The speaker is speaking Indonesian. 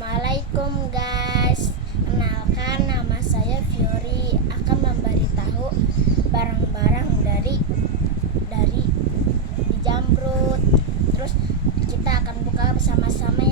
Assalamualaikum guys. Kenalkan, nama saya Fiori, akan memberitahu barang-barang dari Jamrud. Terus kita akan buka bersama-sama